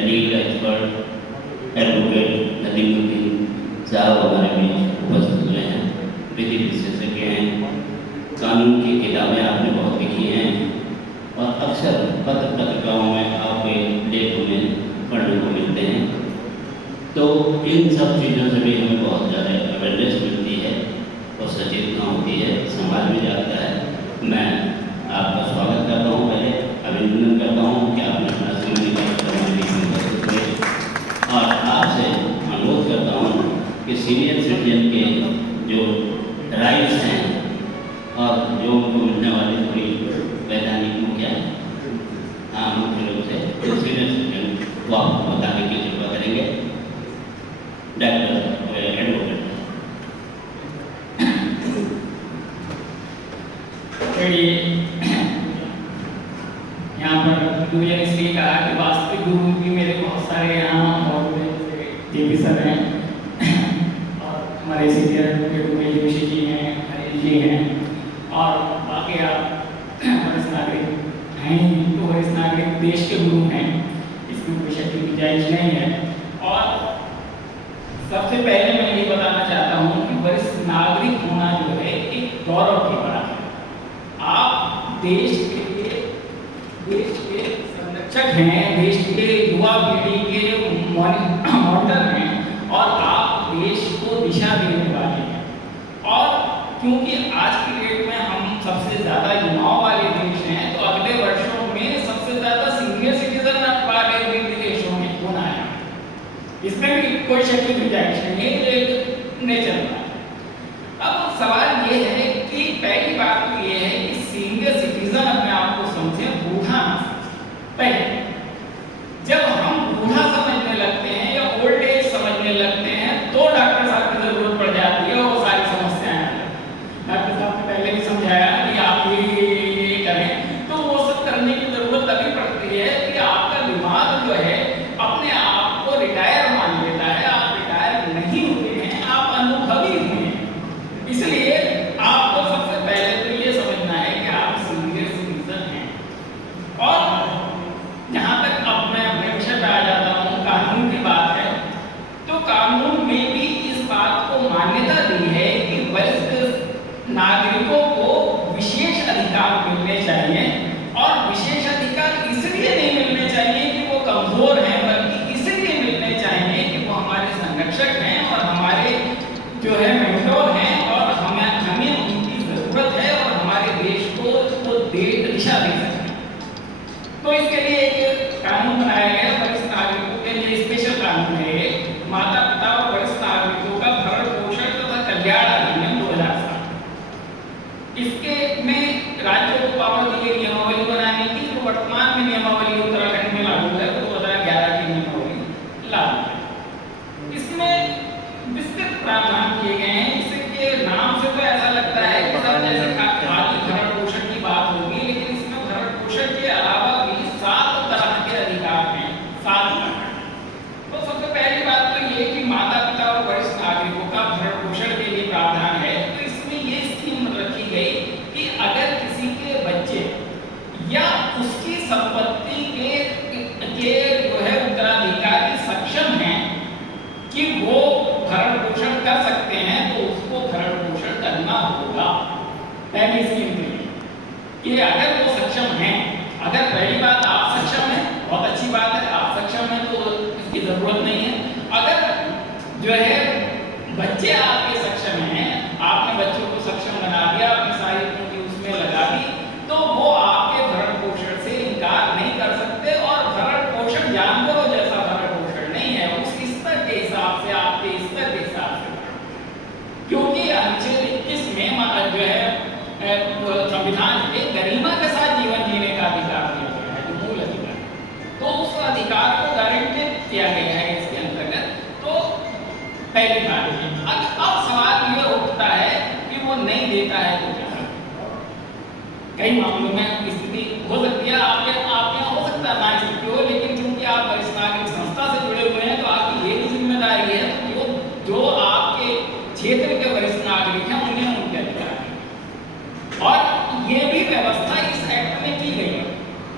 Legal expert advocate Nadimuddin साहब हमारे बीच उपस्थित हुए हैं। विधि विशेषज्ञ हैं, कानून की किताबें आपने बहुत लिखी हैं और अक्सर पत्र पत्रिकाओं में आपके लेख में पढ़ने को मिलते हैं। तो इन सब चीज़ों से भी हमें बहुत ज़्यादा अवेयरनेस मिलती है और सचेतना होती है, समाज में जाता है। मैं आपका स्वागत करता हूँ, पहले अभिनंदन करता हूँ कि आपने अपना समय निकाल उपस्थित हुए और आपसे अनुरोध करता हूँ कि सीनियर सिटीजन के जो राइट्स हैं और जो उनको मिलने वाली थोड़ी वैधानिक मुख्य हाँ मुख्य रूप से जो सीनियर सिटीजन वो आपको बताने की कृपा करेंगे। डॉक्टर एडवोकेट यहाँ पर गुरु ने इसलिए कहा कि वास्तविक गुरु भी मेरे बहुत सारे यहाँ मौजूद जेपी सर हैं और हमारे सीनियर एडवोकेट जोशी जी हैं, हरीश जी हैं और बाकी आप वरिष्ठ नागरिक हैं। तो वरिष्ठ नागरिक देश के गुरु हैं, इसमें कोई शक की गुंजाइश नहीं है। और सबसे पहले मैं ये बताना चाहता हूँ कि वरिष्ठ नागरिक होना जो है एक गौरव की बात है। आप देश के संरक्षक हैं, देश के युवा पीढ़ी के मॉनिटर हैं और आप देश को दिशा देने वाले हैं। और क्योंकि आज की डेट में हम सबसे ज़्यादा युवाओं वाले देश हैं, तो अगले वर्षों में सबसे ज़्यादा सीनियर सिटीजन वाले देशों में होना है। इसमें भी कोई शक की गुंजाइश नहीं है, ये नेचर का। अब सवाल ये है कि पहली बात तो ये है कि सीनियर सिटीजन अपने आप को समझे, बूढ़ा ना समझे। पहले जब हम बूढ़ा समझने लगते हैं या ओल्ड एज समझने लगते हैं तो डॉक्टर साहब की जरूरत पड़ जाती है और सारी समस्याएं। डॉक्टर साहब ने पहले भी समझाया कि आप ये करें, तो वो सब करने की जरूरत तभी पड़ती है कि आपका दिमाग जो है अपने आप को रिटायर मान लेता है। आप रिटायर नहीं हुए हैं, आप अनुभवी हुए हैं। इसलिए आपको सबसे पहले तो ये समझना है कि आप सीनियर सिटीजन हैं। और जहाँ तक अब मैं अपने विषय पे आ जाता हूँ, कानून की बात है, तो कानून में भी इस बात को मान्यता दी है कि वरिष्ठ नागरिकों को विशेष अधिकार मिलने चाहिए। और विशेष अधिकार इसलिए नहीं मिलने चाहिए कि वो कमजोर हैं, बल्कि इसलिए मिलने चाहिए कि वो हमारे संरक्षक हैं और हमारे जो है मेंटोर हैं और हमें उनकी जरूरत है और हमारे देश को दिशा दे सकते हैं। तो इसके लिए एक कानून बनाया गया वरिष्ठ नागरिकों के लिए, स्पेशल कानून है। माता पिता और वरिष्ठ नागरिकों का भरण पोषण तथा कल्याण अधिनियम 2007। इसके में राज्यों को पावर दी गई नियमावली बनाने की, जो वर्तमान में नियमावली उत्तराखंड में लागू है, 2011 की नियमावली लागू है। इसमें विस्तृत प्रावधान किए गए हैं। इसके नाम से तो ऐसा लगता है कि सब जैसे खाली भरण पोषण की बात होगी, लेकिन इसमें भरण पोषण के अलावा भी 7 तरह के अधिकार हैं। 7 तरह। तो सबसे पहली बात तो ये कि माता पिता और वरिष्ठ नागरिकों का भरण पोषण के लिए प्रावधान है। तो इसमें ये स्कीम रखी गई कि अगर किसी के बच्चे या उसकी संपत्ति के जो है उत्तराधिकारी सक्षम हैं कि वो भरण पोषण कर सकते हैं, तो उसको भरण पोषण करना होगा। पहली स्कीम के लिए कि अगर वो सक्षम हैं, अगर पहली बात आप सक्षम हैं, बहुत अच्छी बात है, आप सक्षम हैं तो इसकी जरूरत नहीं है। अगर जो है बच्चे आपके सक्षम हैं, आपने बच्चों को सक्षम बना दिया, अपनी सारी पूंजी उसमें लगा दी, तो वो आपके भरण पोषण से इनकार नहीं कर सकते। और भरण पोषण जानवरों जैसा भरण पोषण नहीं है, उस स्तर के हिसाब से, आपके स्तर के हिसाब से। क्योंकि अनुच्छेद 21 में जो है संविधान के गरिमा के साथ जीवन जीने का अधिकार दिया गया है, जो मूल अधिकार, तो उस अधिकार को गारंटेड किया गया है इसके अंतर्गत। तो पहली बात अब सवाल ये उठता है कि वो नहीं देता है तो क्या? कई मामलों में स्थिति हो सकती है, आपके यहाँ हो सकता है ना स्थिति हो, लेकिन क्योंकि आप वरिष्ठ नागरिक संस्था से जुड़े हुए हैं तो आपकी ये जिम्मेदारी है कि जो आपके क्षेत्र के वरिष्ठ नागरिक हैं उन्हें उनके अधिकार है। और ये भी व्यवस्था इस एक्ट में की गई है।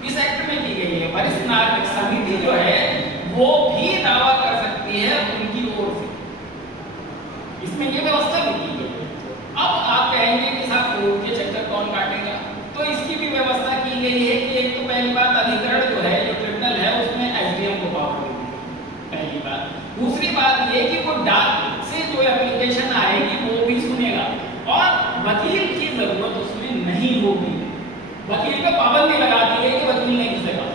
इस एक्ट में की गई है। वरिष्ठ नागरिक समिति जो है उसमें ये व्यवस्था भी की गई है। अब आप कहेंगे कि साहब कोर्ट के चक्कर कौन काटेगा, तो इसकी भी व्यवस्था की गई है कि एक तो पहली बात अधिकरण जो है, जो ट्रिब्यूनल है, उसमें एसडीएम को पावर दी गई है, पहली बात। दूसरी बात ये कि वो डाक से जो एप्लीकेशन आएगी वो भी सुनेगा, और वकील की जरूरत उसमें नहीं होगी। वकील पे पाबंदी लगा दी है कि वकील नहीं घुसेगा।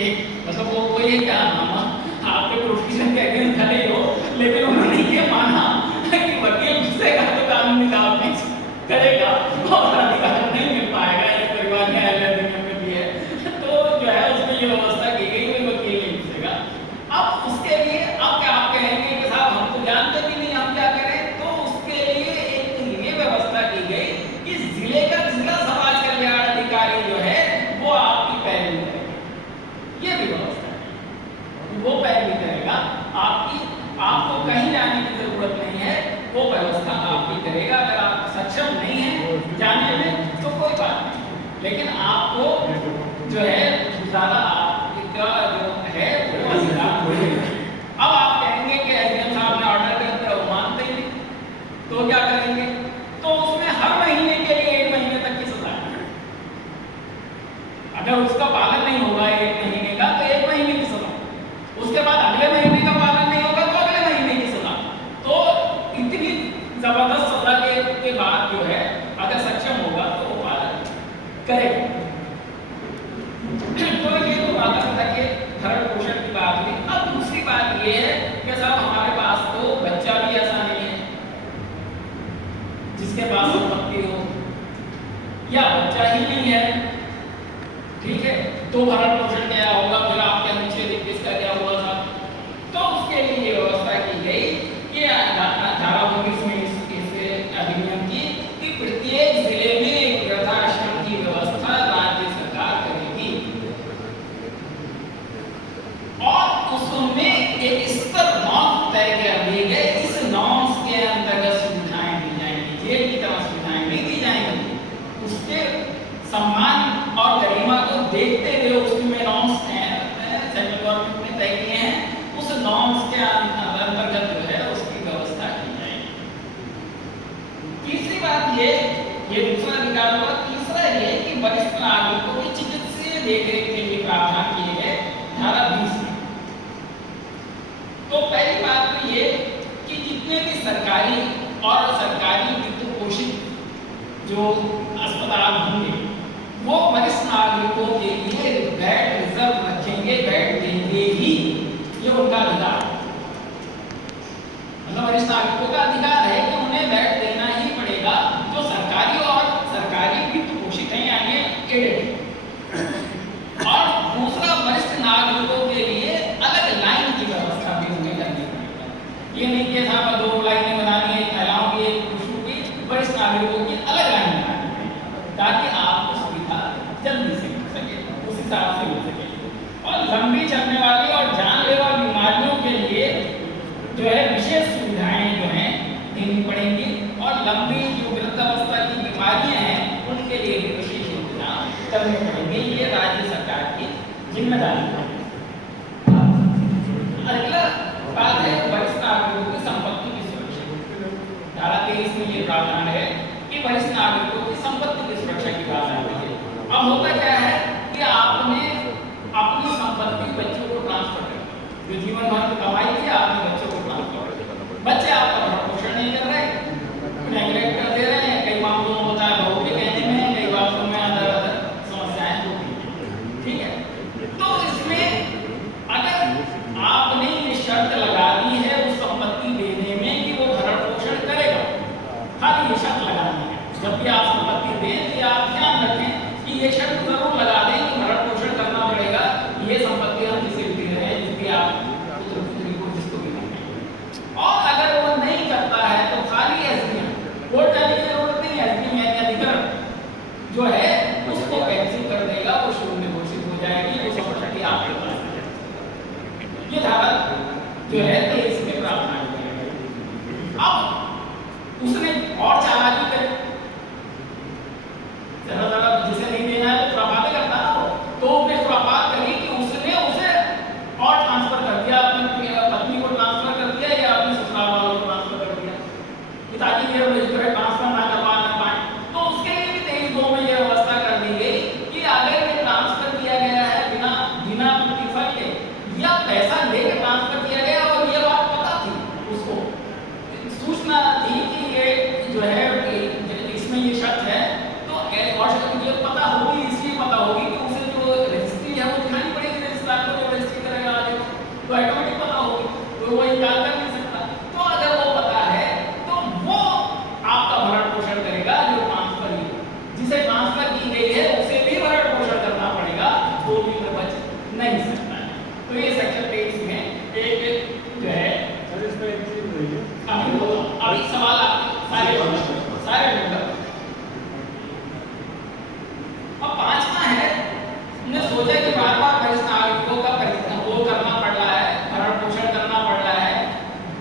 एक मतलब वो ये क्या मामा आपके प्रोफेशन के अगेंस्ट खड़े हो, लेकिन उन्होंने ये माना कि वकील घुसेगा तो कानूनी दाव नहीं करेगा और अधिकार नहीं मिल पाएगा। ये परिवार न्यायालय अधिनियम में भी है, तो जो है उसमें ये व्यवस्था की गई कि वकील नहीं घुसेगा। अब उसके लिए अब क्या आप कहेंगे कि साहब हम तो जानते भी नहीं, हम क्या करें, तो उसके लिए एक ये व्यवस्था की गई कि जिले का जिला समाज कल्याण अधिकारी जो है वो आपकी पैरवी करेगा। ये भी व्यवस्था है, वो पैरवी करेगा आपकी, आपको कहीं जाने की जरूरत नहीं है, वो व्यवस्था आपकी करेगा। अगर आप सक्षम नहीं है जाने में तो कोई बात नहीं, लेकिन आपको जो है ज्यादा आपका जो है वो अधिकार मिलेगा। अब आप कहेंगे कि एसडीएम साहब ने ऑर्डर कर दिया, वो मानते ही नहीं, तो क्या करेंगे, तो उसमें हर महीने के लिए 1 महीने तक की सजा है। अगर उसका पालन नहीं होगा 1 महीने का तो 1 महीने की सजा, उसके बाद अगले महीने का पालन नहीं होगा तो अगले महीने की सजा। तो इतनी जबरदस्त सजा के बाद जो है अगर सक्षम होगा तो वो पालन करेगा। तो ये तो माता पिता के भरण पोषण की बात हुई। अब दूसरी बात ये है कि साहब हमारे पास तो बच्चा भी ऐसा नहीं है जिसके पास संपत्ति हो, या बच्चा ही नहीं है, ठीक है, तो भरण पोषण क्या होगा, फिर आपके अनुच्छेद 21 का क्या हुआ था। तो उसके लिए ये व्यवस्था की गई कि धारा 19 में इस अधिनियम की कि प्रत्येक जिले में एक वृद्धाश्रम की व्यवस्था राज्य सरकार करेगी, और उसमें एक स्तर नॉर्म तय कर दिए गए। इस नॉर्म्स के अंतर्गत सुविधाएं दी जाएंगी, जेल की तरह सुविधाएं नहीं दी जाएंगी, उसके सम्मान और गरिमा को देखते हुए उसमें नॉर्म्स सेंट्रल गवर्नमेंट ने तय किए हैं, उस नॉर्म्स के अंतर्गत जो है उसकी व्यवस्था की जाएगी। तीसरी बात ये दूसरा अधिकार होगा। तीसरा ये कि वरिष्ठ नागरिकों की चिकित्सीय देखरेख के लिए प्रावधान किए गए धारा 20 में। तो पहली बात तो ये कि जितने भी सरकारी और सरकारी वित्त पोषित जो अस्पताल होंगे वो वरिष्ठ नागरिकों के लिए बेड रिजर्व रखेंगे, बेड देंगे ही, ये उनका अधिकार है। मतलब वरिष्ठ नागरिकों का अधिकार है कि उन्हें बेड देना ही पड़ेगा, जो सरकारी और सरकारी वित्त पोषित हैं, यानी एडेड। और दूसरा, वरिष्ठ नागरिकों के लिए अलग लाइन की व्यवस्था भी उन्हें करनी पड़ेगी। ये नहीं कि साहब 2 लाइनें बनानी है, महिलाओं की, पुरुषों की, वरिष्ठ नागरिकों की अलग लाइन बनानी पड़ेगी, ताकि आपको सुविधा जल्दी से मिल सके, उस हिसाब से मिल सके। और लंबी चलने वाली और जानलेवा बीमारियों के लिए जो है विशेष सुविधाएं जो हैं देनी पड़ेंगी, और लंबी जो वृद्धावस्था की बीमारियां हैं उनके लिए भी विशेष इंतजाम करने पड़ेंगे। ये राज्य सरकार की जिम्मेदारी है। अगला बात है वरिष्ठ नागरिकों की संपत्ति की सुरक्षा। धारा 23 में ये प्रावधान है कि वरिष्ठ नागरिकों की संपत्ति की सुरक्षा की बात आती है। अब होता क्या है कि आपने अपनी संपत्ति बच्चों को ट्रांसफर कर दी, जो जीवन भर की कमाई थी आपने बच्चों को ट्रांसफर कर दिया। बच्चे आपका भरण पोषण नहीं कर रहे, नेग्लेक्ट कर दे रहे हैं, कई मामलों में होता है बहू के कहने में, कई मामलों में अलग समस्याएं होती हैं, ठीक है। तो इसमें अगर आपने ये शर्त लगा दी है उस संपत्ति देने में कि वो भरण पोषण करेगा, खाली ये शर्त लगानी है। जब भी आप संपत्ति दें तो आप ध्यान रखें कि ये शर्त जरूर लगा दें कि भरण पोषण करना पड़ेगा, ये संपत्ति हम किसी भी दे रहे हैं, जिसकी आप जिसको भी दें। और अगर वो नहीं करता है तो खाली एसडीएम, कोर्ट जाने की जरूरत नहीं है, एसडीएम यानी अधिकरण जो है उसको कैंसिल कर देगा, वो शून्य घोषित हो जाएगी, वो संपत्ति आपके पास आ जाएगी। ये धारा जो है 23 में प्रावधान किया गया। अब उसने और चालाकी करी, जरा जिसे नहीं देना है तो खुरापात करता ना वो, तो उसने खुरापात करी कि उसने उसे और ट्रांसफर कर दिया, अपनी पत्नी को ट्रांसफर कर दिया या अपने ससुराल वालों को ट्रांसफर कर दिया। तो ये सेक्शन 23 में एक जो है सर इसमें एक चीज रही है। अभी सवाल आपके सारे मतलब अब पांचवा है, हमने सोचा कि बार बार वरिष्ठ नागरिकों का वो करना पड़ रहा है, भरण पोषण करना पड़ रहा है,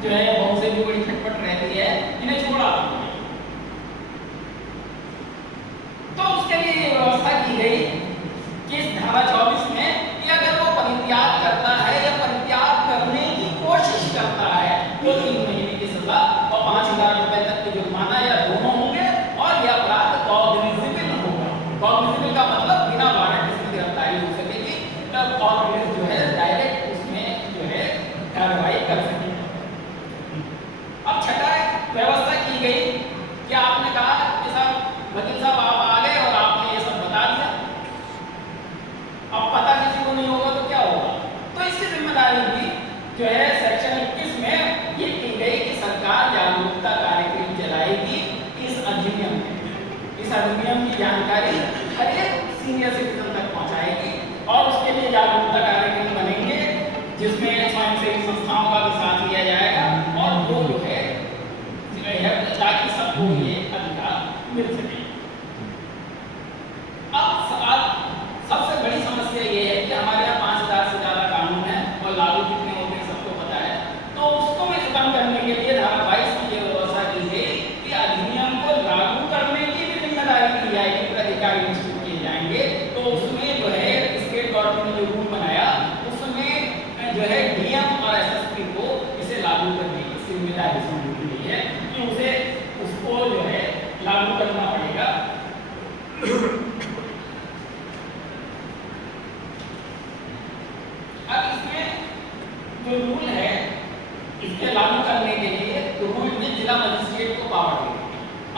जो है बहुत से भी बड़ी खटपट रहती है, इन्हें छोड़ा। तो उसके लिए ये व्यवस्था की गई कि इस धारा 24 में कि अगर वो परित्याग करता है या परित्याग करने की कोशिश करता है तो 3 महीने की सजा और 5,000 रुपए तक की जुर्माना या दोनों होंगे, और यह अपराध कॉग्निजिबल होगा। कॉग्निजिबल का मतलब बिना वारंट इसकी गिरफ्तारी हो सकेगी, तब और पुलिस जो है डायरेक्ट उसमें जो है कार्रवाई कर सकेगी। अब छठा व्यवस्था की गई कि आपने कहा कि साहब वकील साहब आप आ गए और आपने ये सब बता दिया, अब पता किसी को नहीं होगा तो क्या होगा, तो इसकी जिम्मेदारी भी जो है सेक्शन 21 में ये की गई कि सरकार जागरूकता कार्यक्रम चलाएगी इस अधिनियम में। इस अधिनियम की जानकारी हर एक सीनियर सिटीजन तक पहुंचाएगी और उसके लिए जागरूकता कार्यक्रम बनेंगे जिसमें स्वयंसेवी संस्थाओं का भी साथ लिया जाएगा और वो जो है ताकि सबको ये अधिकार मिल सके। अब सवाल सबसे बड़ी समस्या ये है कि हमारे यहाँ 5,000 से ज्यादा कानून है और लागू कितने होते हैं सबको पता है, तो उसको भी खत्म करने के लिए धारा 22 में ये व्यवस्था की गई कि अधिनियम को लागू करने की भी जिम्मेदारी दी जाएगी, अधिकारी निश्चित किए जाएंगे। तो उसमें जो है स्टेट गवर्नमेंट ने जो रूल बनाया उसमें जो है डीएम और एसएसपी को इसे लागू करने की जिम्मेदारी सौंपी गई है कि उसे उसको जो है लागू करना पड़ेगा। अब इसमें जो रूल है इसके लागू करने के लिए रूल में जिला मजिस्ट्रेट को पावर दी गई।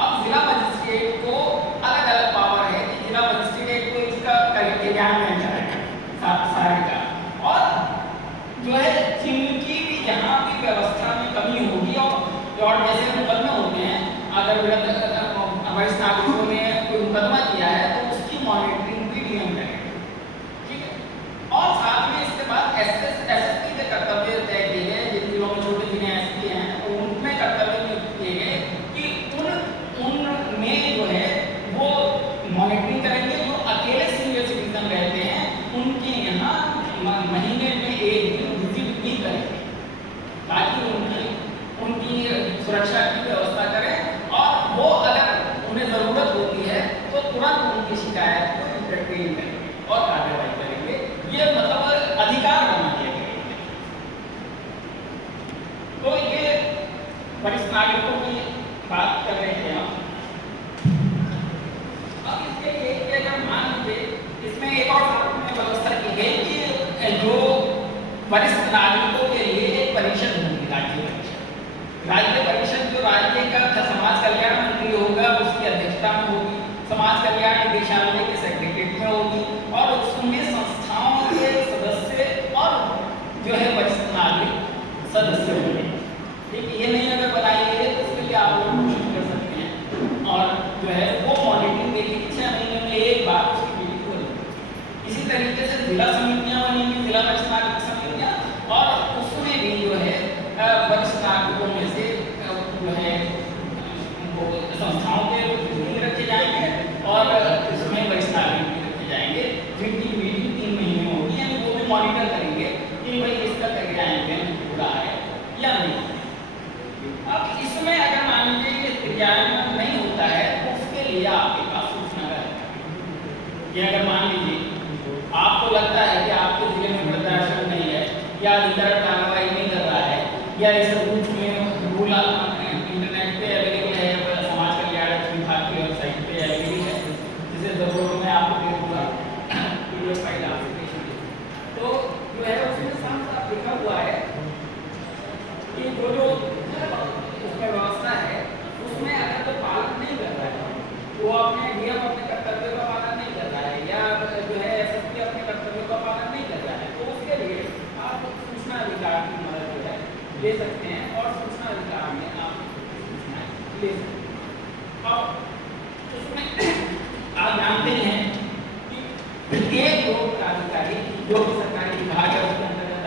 अब जिला मजिस्ट्रेट को अलग अलग पावर है कि जिला मजिस्ट्रेट को इसका क्रियान्वयन करेगा सारे का, और जो है जिनकी भी जहाँ भी व्यवस्था में कमी होगी और जैसे मुकदमे होते हैं, अगर वरिष्ठ नागरिकों ने कोई मुकदमा किया है तो उसकी मॉनिटरिंग भी डीएम करेगा, ठीक है। और साथ में इसके बाद एसएसपी के कर्तव्य तय किए गए, जिन जिलों में छोटे जिले एसपी हैं उनमें कर्तव्य नियुक्त किए गए कि उनमें जो है वो मॉनिटरिंग करेंगे, जो अकेले सीनियर सिटीजन रहते हैं उनके यहाँ महीने में एक दिन विजिट भी करेंगे ताकि उनकी सुरक्षा की व्यवस्था करें, और वो अगर उन्हें जरूरत होती है तो तुरंत उनकी शिकायत को इंटरटेन करेंगे और कार्रवाई करेंगे। ये मतलब अधिकार बना दिया गया है। तो ये वरिष्ठ नागरिकों की बात कर रहे थे हम। अब इसके लिए अगर मान लीजिए इसमें एक और व्यवस्था की गई कि जो वरिष्ठ नागरिकों के लिए एक परिषद होगी, राज्य परिषद जो राज्य का समाज कल्याण मंत्री होगा उसकी अध्यक्षता में होगी, समाज कल्याण निदेशालय के सेक्रेटरीट में होगी, और उसमें संस्थाओं के सदस्य और जो है वरिष्ठ नागरिक सदस्य होंगे। ठीक है, ये नहीं अगर बनाई गई है तो इसके लिए आप लोग कोशिश कर सकते हैं, और जो है वो मॉनिटरिंग देखिए 6 महीने में एक बार उसकी मीटिंग होगी। इसी तरीके से जिला समितियां बनेंगी, जिला वरिष्ठ नागरिक समितियां, और उसमें भी जो है वरिष्ठ नागरिकों में से जो है संस्थाओं के प्रतिनिधि रखे जाएंगे और इसमें वरिष्ठ नागरिक भी रखे जाएंगे, जिनकी मीटिंग 3 महीने में होगी, यानी वो भी मॉनिटर करेंगे कि भाई इसका क्रियान्वयन पूरा है या नहीं। अब इसमें अगर मान लीजिए ये क्रियान्वयन नहीं होता है तो उसके लिए आपके पास सूचना है कि अगर मान लीजिए आपको लगता है कि आपके जिले में प्रदर्शन नहीं है या अधिकारी कार्रवाई नहीं कर रहा है या इस रूल में रूल इंटरनेट पे अवेलेबल है, समाज कल्याण विभाग की वेबसाइट पे अवेलेबल है, जिसे जरूरत में आपको दे दूंगा पीडीएफ फाइल आप देखिए। तो जो है उसमें साफ साफ लिखा हुआ है कि जो उसमें व्यवस्था है उसमें अगर तो पालन नहीं कर रहा है, वो अपने डीएम अपने कर्तव्य का पालन नहीं कर रहा है या जो है एसएसपी अपने कर्तव्य का पालन नहीं कर रहा है, तो उसके लिए आप सूचना अधिकार की मदद जो है ले सकते हैं और सूचना अधिकार में आप सूचना ले सकते हैं। अब उसमें आप जानते हैं कि प्रत्येक लोक प्राधिकारी जो भी सरकारी विभाग है उसके अंतर्गत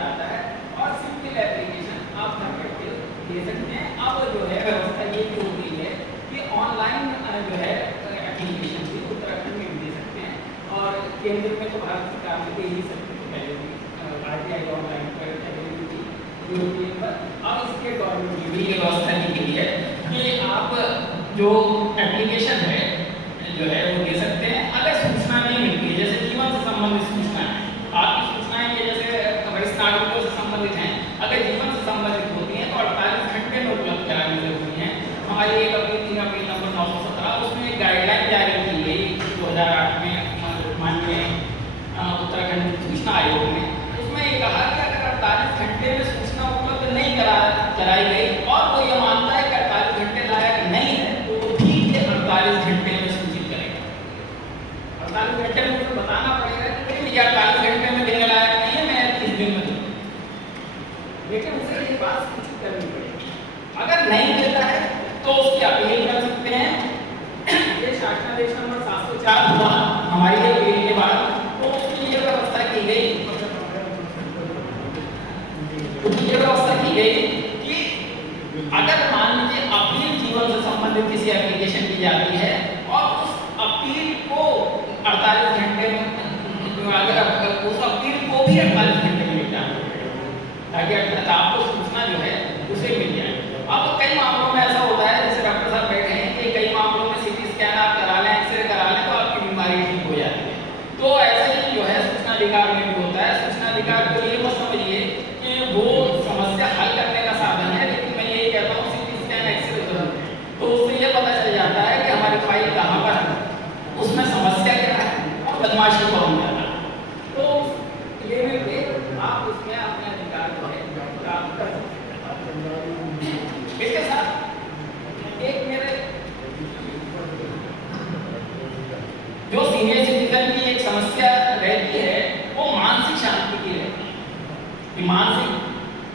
आप दे ही सकते थे पहले भी, RTI ऑनलाइन पर अवेलेबल थी यूरोपियन पर। अब स्टेट गवर्नमेंट की भी ये व्यवस्था की गई है कि आप जो एप्लीकेशन है जो है वो दे सकते हैं। अगर सूचना नहीं मिलती है, जैसे जीवन से संबंधित सूचना है, आपकी सूचनाएं ये जैसे वरिष्ठ नागरिकों से संबंधित हैं, अगर जीवन से संबंधित होती हैं तो 48 घंटे में उपलब्ध करानी जरूरी है। हमारी एक अपनी 3 अप्रैल नंबर 917 उसमें एक गाइडलाइन जारी की गई 2008 में माननीय उत्तराखंड सूचना आयोग ने। उसमें ये कहा कि अगर 48 घंटे में सूचना उपलब्ध नहीं कराई गई और वो ये मानता है कि 48 घंटे लायक नहीं है तो वो ठीक है 48 घंटे में सूचित करेगा। 48 घंटे में उसको बताना पड़ेगा कि भैया 48 घंटे में देने लायक नहीं है, मैं 30 दिन में दूंगा, लेकिन उसे ये बात सूचित करनी पड़ेगी। अगर नहीं देता है तो उसकी अपील कर सकते हैं। ये शासनादेश नंबर 704 हुआ हमारी अपील के बाद, तो उसकी ये व्यवस्था की गई कि अगर मान लीजिए अपील जीवन से संबंधित किसी एप्लीकेशन की जाती है और उस अपील को 48 घंटे में, अगर उस अपील को भी 48 घंटे में निपटाना ताकि आपको सूचना जो है उसे मिल जाए। अब कई मामलों में ऐसा होता है, जैसे डॉक्टर साहब बैठे हैं कि कई मामलों में CT स्कैन आप करा लें, एक्सरे करा लें तो आपकी बीमारी ठीक हो जाती है। तो ऐसे ही जो है सूचना अधिकार में भी होता है। सूचना अधिकार को ये मत समझिए कि वो समस्या हल करने का साधन है, लेकिन मैं यही कहता हूँ CT स्कैन एक्सरे जरूर है, तो उससे ये पता चल जाता है कि हमारी फाइल कहाँ पर है, उसमें समस्या क्या है और बदमाशी कौन जाता है। तो लेवल पे आप उसमें अपने अधिकार को प्राप्त कर सकते हैं। इसके साथ एक मेरे जो सीनियर सिटीजन की एक समस्या रहती है वो मानसिक शांति की रहती है कि मानसिक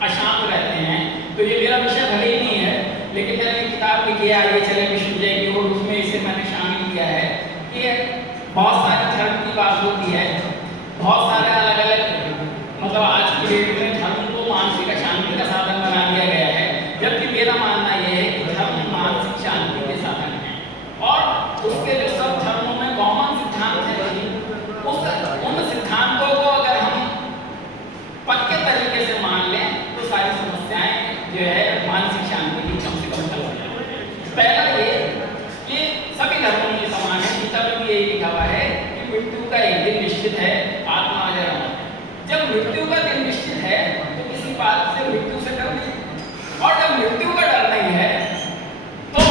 अशांत रहते हैं। तो ये मेरा विषय भले ही नहीं है, लेकिन मैंने एक किताब लिखी है आगे चले विश्वविद्यालय की, और उसमें इसे मैंने शामिल किया है कि बहुत सारे धर्म की बात होती है, बहुत सारे अलग अलग मतलब आज की डेट में धर्म को मानसिक अशांति का साधन बना दिया गया है, जबकि मेरा मानना यह है कि धर्म मानसिक शांति के साधन है। और उसके जो सब धर्मों में कॉमन सिद्धांत है उन सिद्धांतों को अगर हम पक्के तरीके से मान लें तो सारी समस्याएं जो है मानसिक शांति की कम से कम हल हो जाएगी। पहला ये कि सभी धर्मों में समान है, गीता में भी यही लिखा हुआ है कि मृत्यु का एक दिन निश्चित है, आत्मा अजर है। जब मृत्यु का दिन निश्चित है तो किसी बात से मृत्यु से डर नहीं, और जब मृत्यु का डर नहीं है तो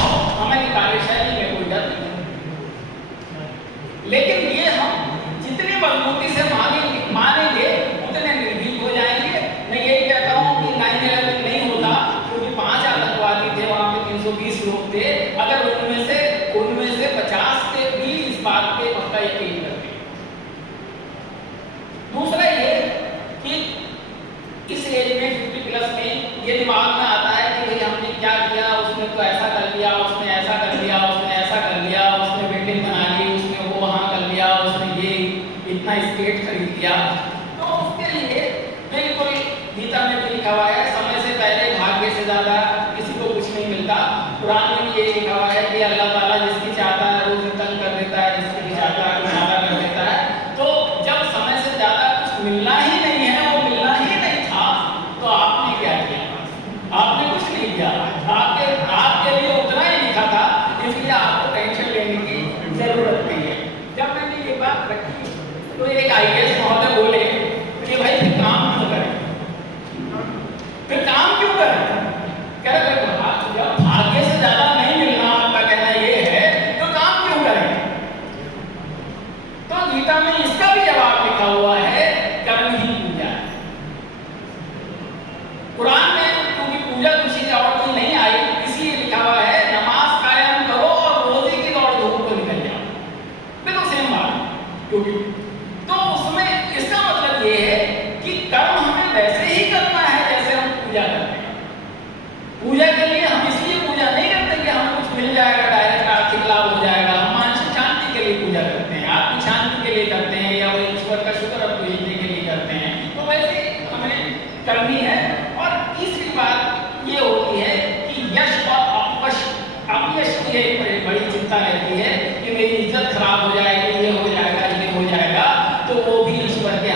हमारी कार्यशैली में कोई डर नहीं। लेकिन ये हम जितनी मजबूती से मानेंगे उतने निर्भीक हो जाएंगे। मैं यही कहता हूँ कि 9/11 नहीं होता क्योंकि 5 आतंकवादी थे, वहां पे 320 लोग थे, अगर उनमें से 50 के भी इस बात पे पक्का यकीन करते। दूसरा ये कि इस एज में 50+ में ये दिमाग में आता है कि भाई हमने क्या किया, उसने तो ऐसा कर लिया, उसने ऐसा कर लिया, उसने ऐसा कर लिया, उसने बिल्डिंग बना ली, उसने वो वहां कर लिया, उसने ये इतना स्टेट खरीद लिया। तो उसके लिए बिल्कुल गीता में भी लिखा हुआ है समय से पहले भाग्य से ज्यादा किसी को कुछ नहीं मिलता। कुरान में भी ये लिखा हुआ है कि अल्लाह ताला जिसकी चाहता है रोज तंग कर देता है, जिसकी भी चाहता है ज्यादा कर देता है। तो जब समय से ज्यादा कुछ मिलना ही नहीं है, वो मिलना ही नहीं था, तो आपने क्या किया? आपने कुछ नहीं किया, आपके लिए उतना ही लिखा था, इसलिए आपको टेंशन लेने की जरूरत नहीं है। जब मैंने ये बात रखी तो एक IAS महोदय बोले कि भाई फिर काम क्यों करें, फिर काम क्यों करें? कह रहे जब भाग्य से ज्यादा नहीं मिलना, आपका कहना ये है, तो काम क्यों करें? तो गीता में इसका भी जवाब लिखा हुआ है, कर्म ही पूजा है। कुरान में क्योंकि पूजा किसी और की नहीं आई, इसलिए लिखा हुआ है नमाज कायम करो और रोजी की दौड़ धूप को निकल जाओ। बिल्कुल सेम बात, क्योंकि तो उसमें इसका मतलब ये है कि कर्म हमें वैसे ही करना है जैसे हम पूजा करते हैं। पूजा के लिए हम इसलिए पूजा नहीं करते कि हमें कुछ मिल जाएगा, डायरेक्ट आर्थिक लाभ हो जाएगा। हम मानसिक शांति के लिए पूजा करते हैं, आत्मिक शांति के लिए करते हैं, या वही ईश्वर का शुक्र पूजने के लिए करते हैं। तो वैसे हमें करनी है। और तीसरी बात ये होती है कि यश और अपयश की एक बड़ी चिंता रहती है कि मेरी इज्जत खराब हो जाएगी, ये हो जाएगा, ये हो जाएगा। तो वो भी ईश्वर के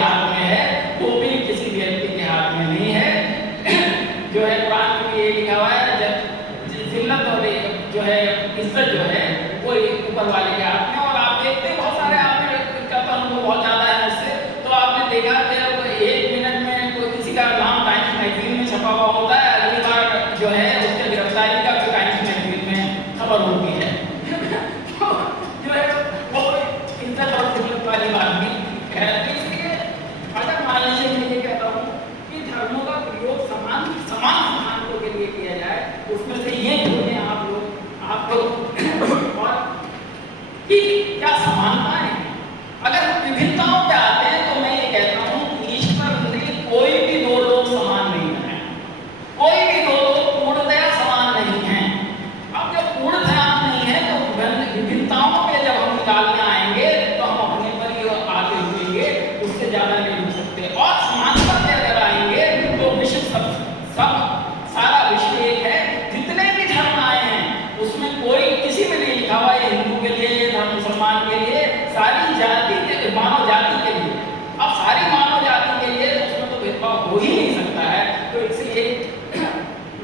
हो ही नहीं सकता है। तो इसलिए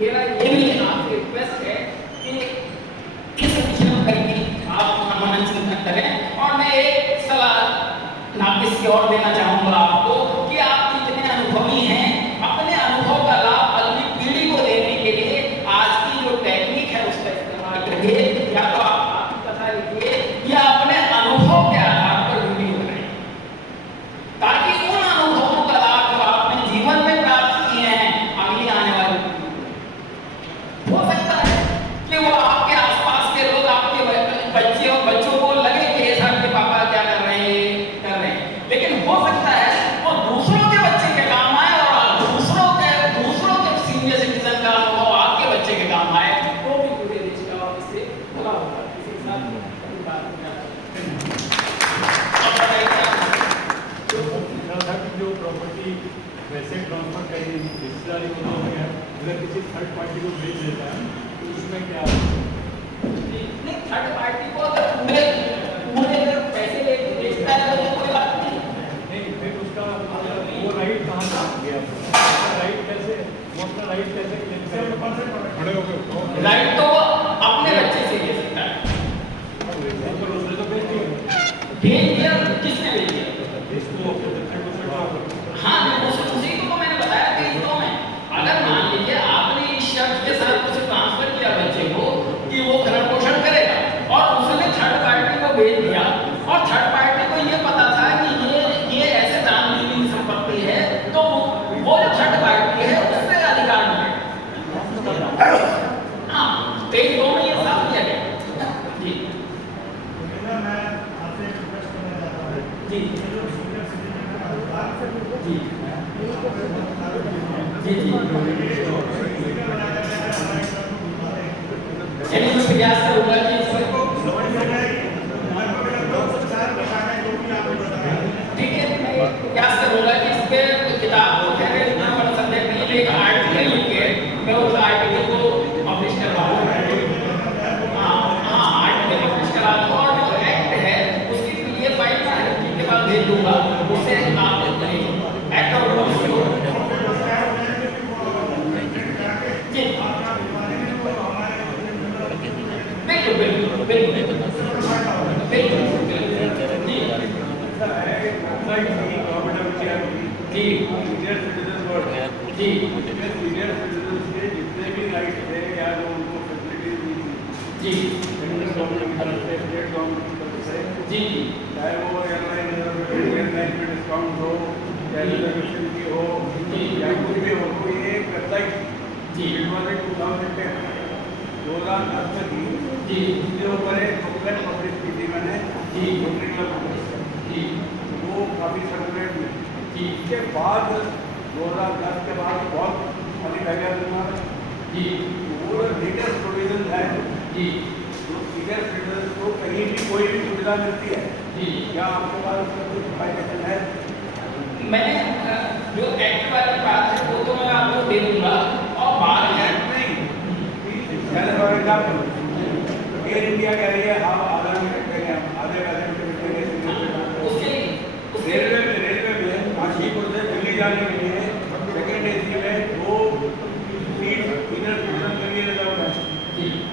मेरा ये भी आपसे रिक्वेस्ट है कि इस विषय में कहीं आप मनन चिंतन करें। और मैं एक सलाह नापिस की ओर देना चाहूँगा आपको कि आप जितने अनुभवी हैं, अपने अनुभव का लाभ अगली पीढ़ी को देने के लिए आज की जो टेक्निक है उसका इस्तेमाल करिए। या तो आप कथा लिखिए या अपने अनुभव के आधार पर वीडियो बनाइए, ताकि उन अनुभवों का लाभ जो आपने जीवन में प्राप्त किए हैं अगली आने वाली हो सकता है कि वो आपके आसपास के लोग आपके बच्चे और बच्चों को लगे कि ऐसा आपके पापा क्या कर रहे हैं, लेकिन हो सकता है वो दूसरों के बच्चे के काम आए और दूसरों के सीनियर सिटीजन का अनुभव आपके बच्चे के काम आए, तो भी पूरे देश का और इससे भला होगा। इसी के साथ अपनी बात था कि जो प्रॉपर्टी वैसे ट्रांसफर करी रिश्तेदारी को तो हो गया, अगर किसी थर्ड पार्टी को बेच देता है तो उसमें क्या नहीं, थर्ड पार्टी को अगर पूरे पैसे लेके बेचता है तो कोई बात नहीं, फिर उसका वो राइट कहाँ से गया, राइट कैसे, वो अपना राइट कैसे खड़े हो गए, राइट तो वो अपने बच्चे से ले सकता है। उसने तो बेच दिया, किसने बेच दिया? हाँ, उसी को मैंने बताया कि हितों में अगर मान लीजिए आपने इस शर्त के साथ उसे ट्रांसफर किया बच्चे को कि वो भरण पोषण करेगा, और उसने थर्ड पार्टी को बेच दिया, और थर्ड पार्टी को ये पता था कि ये ऐसे दान दी हुई संपत्ति है, तो वो जो थर्ड पार्टी है उससे अधिकार मिलेगा। हाँ, 23(2) में ये साफ किया गया। जी जी जी जी चलिए मैं प्रयास करूंगा कि ठीक है, मैं प्रयास करूंगा कि इस पे किताब को कहते हैं इतना बड़ा सब्जेक्ट नहीं, लेकिन आर्टिकल लिख के मैं उस आर्टिकल को पब्लिश करवाऊंगा। हाँ, आर्टिकल पब्लिश करा दूंगा, और जो एक्ट है उसकी PDF फाइल में हर के बाद भेज दूंगा, उससे आप एक्ट और चाहे वो एयरलाइन में डिस्काउंट हो या रिजर्वेशन की हो या कुछ भी हो, तो ये एक वेबसाइट 2010 में थी, उसके ऊपर एक बुकलेट पब्लिश की थी मैंने, वो काफ़ी सर्कुलेट में। इसके बाद 2010 के बाद बहुत खाली रह गया वो लीगल प्रोविजन है, लीगल सिटीजन को कहीं भी कोई भी सुविधा मिलती है, क्या आपके पास उसका कोई इन्फॉर्मेशन है? मैंने जो एक्ट वाली बात है वो तो मैं आपको दे दूंगा, और बात है फॉर एग्जाम्पल एयर इंडिया कह रही है हम आधा मिनट करेंगे, आधे रेलवे में काशीपुर से दिल्ली जाने के लिए सेकेंड AC में 2 सीट सीनियर सिटीजन के लिए रिजर्व है।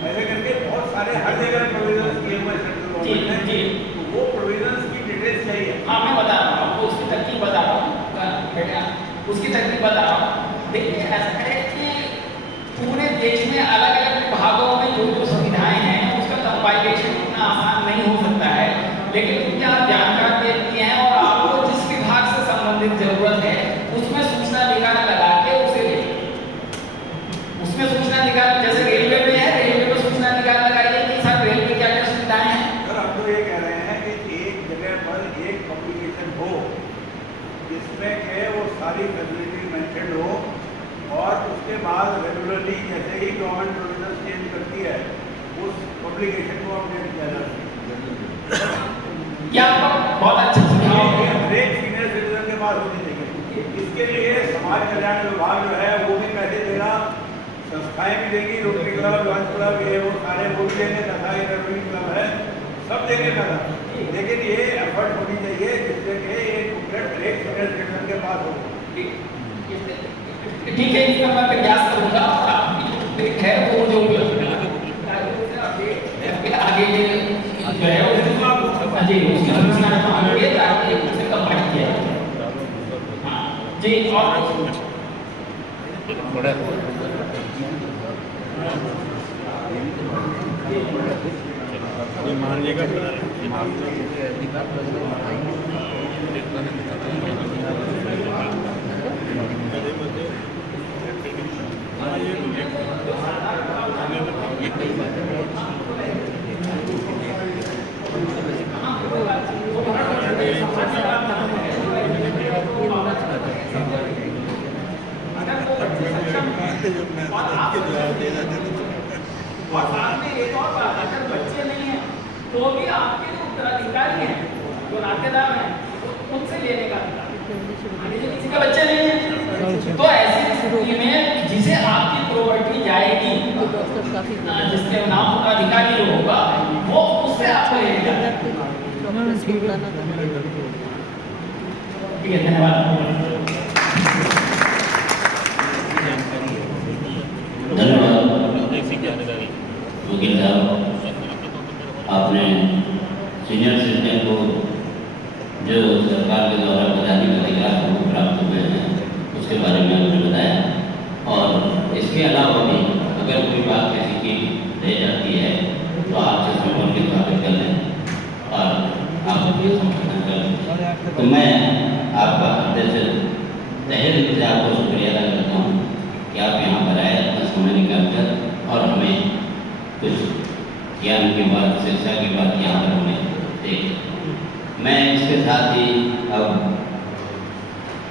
ऐसे करके बहुत सारे हर जगह प्रोविजन किए हुए सेंट्रल गवर्नमेंट ने, तो वो प्रोविजन की डिटेल्स चाहिए। हाँ, मैं बता रहा हूँ आपको, उसकी तरकीब बता रहा हूँ, उसकी तरकीब बता रहा हूँ। देखिए, ऐसा है कि पूरे देश में अलग अलग विभागों में जो सुविधाएं हैं उसका कंपाइलेशन इतना आसान नहीं हो सकता है, लेकिन क्योंकि आप जानकारी देती हैं और आपको जिस विभाग से संबंधित जरूरत है उसमें सूचना निकाल लगा के उसे ले, उसमें सूचना निकाल, जैसे रेलवे में है, रेलवे में सूचना निकाल लगाइए कि सर रेलवे क्या क्या सुविधाएं हैं। सर, आप तो ये कह रहे हैं कि एक जगह पर एक पब्लिकेशन हो जिसमें के वो सारी फैसिलिटी मेंशन हो, और उसके बाद रेगुलरली जैसे ही गवर्नमेंट प्रोविजन चेंज करती है उस पब्लिकेशन को अपडेट किया जाता है। क्या बहुत अच्छा सुझाव है, हर एक सीनियर सिटीजन के पास होनी चाहिए। इसके लिए समाज कल्याण विभाग जो है वो भी पैसे देगा, संस्थाएं भी देगी, रोटरी क्लब, लॉन्च क्लब, ये वो सारे वो भी देंगे, तथा ये रोटरी क्लब है, सब देंगे पैसा। लेकिन ये एफर्ट होनी चाहिए जिससे कि एक बुकलेट हर एक सीनियर सिटीजन के पास हो। ठीक है, इसका मैं प्रयास करूंगा और आपकी जो अपडेट है वो मुझे उपलब्ध आगे जो है वो जी उसकी सूचना पाएंगे ताकि उसे कंप्लीट किया जाए। हाँ जी, और मान लीजिएगा और साथ में एक और बात, अगर बच्चे नहीं हैं तो भी आपके जो उत्तराधिकारी हैं, जो नातेदार हैं, उनसे लेने का अधिकार। किसी का बच्चे नहीं है तो ऐसी स्थिति में जिसे आपकी प्रॉपर्टी जाएगी, जिसके नाम उत्तराधिकारी जो होगा वो उससे आपको लेने का। ठीक है, धन्यवाद। वकील साहब, आपने सीनियर सिटीजन को जो सरकार के द्वारा वैधानिक अधिकार को प्राप्त हुए हैं उसके बारे में आपने बताया, और इसके अलावा भी अगर कोई बात किसी की रह जाती है तो आपसे संपर्क स्थापित कर लें और आप उसके संशोधन कर लें। तो मैं आपका हृदय से तहे दिल से आपको शुक्रिया अदा करता हूँ कि आप यहाँ पर आए, अपना समय निकाल कर और हमें कुछ ज्ञान के बाद, शिक्षा के बाद यहाँ पर हमें देख। मैं इसके साथ ही अब